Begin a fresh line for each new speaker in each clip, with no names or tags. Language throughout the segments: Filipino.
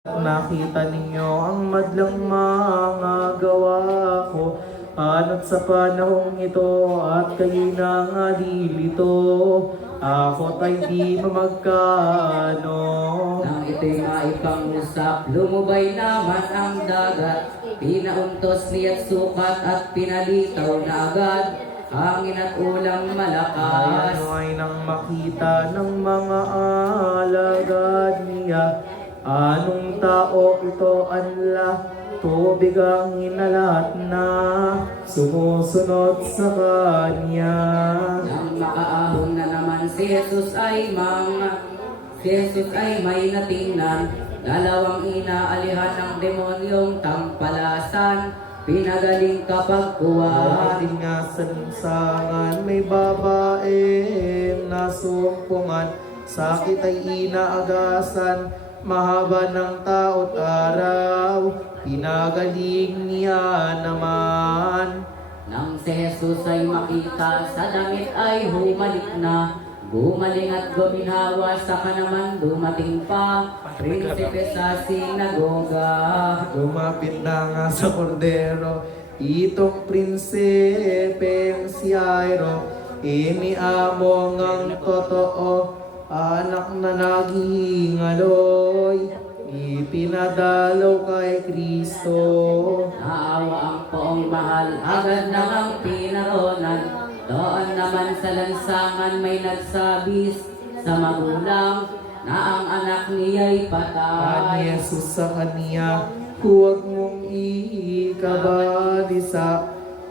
Nakita ninyo ang madlang mga gawa ko Anot sa panahong ito at kayo'y nangalilito Ako't ay di mamagkano
Nang ito'y maipangusap, lumubay naman ang dagat. Pinauntos niya't sukat at pinalitaw na agad. Hangin at ulang malakas.
ano ay nang makita ng mga alagad niya Anong tao ito anla Tubig ang inalat na Sumusunod sa kanya.
Nang makaahon na naman si Jesus ay mga Si Jesus ay may natingnan. Dalawang inaalihan ng demonyong tampalasan. Pinagaling kapag kuwan.
Ating nga sa linsangan may babaeng nasumpungan Sakit ay inaagasan Mahaba ng taot araw Pinagaling niya naman.
Nang si Jesus ay makita sa damit ay humalik na. Gumaling at guminawa sa kanaman dumating pa. Prinsipe sa sinagoga.
Lumapit na nga sa kordero Itong prinsipeng si Airo Iniamong ang totoo. Anak na naghihingaloy Ipinadalaw kay Kristo.
Naawa ang poong mahal. Agad na ang pinaronan Doon naman sa lansangan may nagsabis. Sa magulang Na ang anak niya'y
Ani
patay
Jesus sa kaniya Huwag mong ikabalisa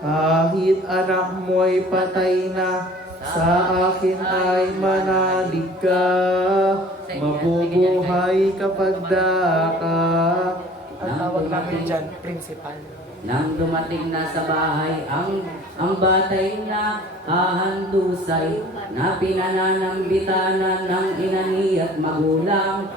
Kahit anak mo'y patay na Sa akin ay manalig ka Mabubuhay kapag daka.
Ang tawag namin dyan, principal.
Nang dumating na sa bahay ang ang batay na kahandusay na pinananambitanan ng inani at magulang